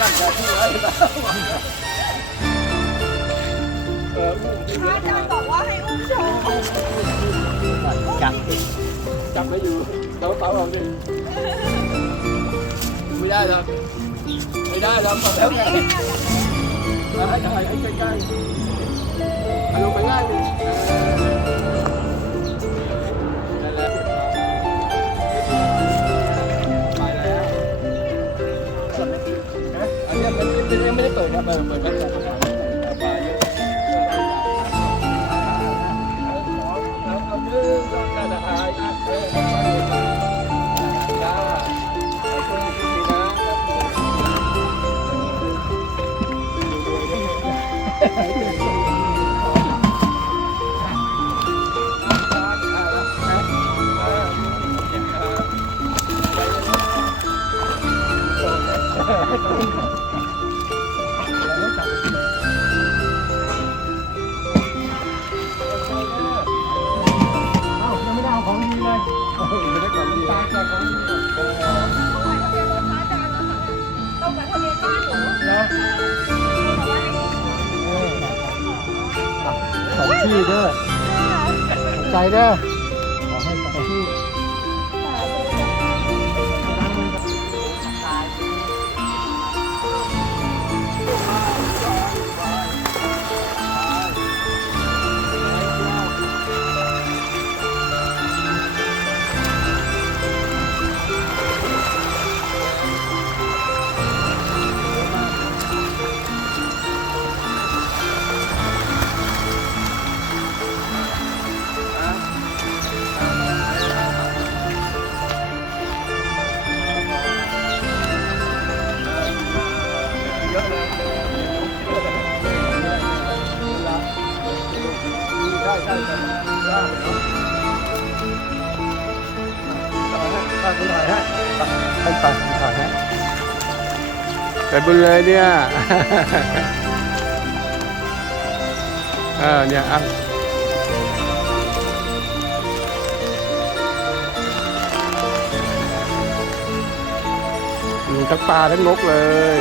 อ้ยใหญ่ใหญ่ที่ไรนะเอออุ้มพระอาจารย์บอกว่าให้อุ้มโชว์จับจับไม่อยู่เต้าเต้าเราดิไม่ได้หรอกไม่ได้หรอกบอกแล้วไงมาให้ถ่ายให้ใกล้ๆเอาลงไปง่ายดิ เอ้ายังไม่ได้เอาของดีเลยไม่ได้ก่อนดีตาแกของดีถวายทะเบียนรถพระอาจารย์นะคะตรงกับทะเบียนบ้านหนูนะบอกว่าให้ใส่ที่เด้อใจเด้อขอให้ใส่ที่ ใช่ใช่ใช่ว่าไปเนาะถ้าคุณถ่ายให้ให้ตัดคุณถ่ายให้ไปบุญเลยเนี่ยเออเนี่ยอะทั้งปลาทั้งนกเลย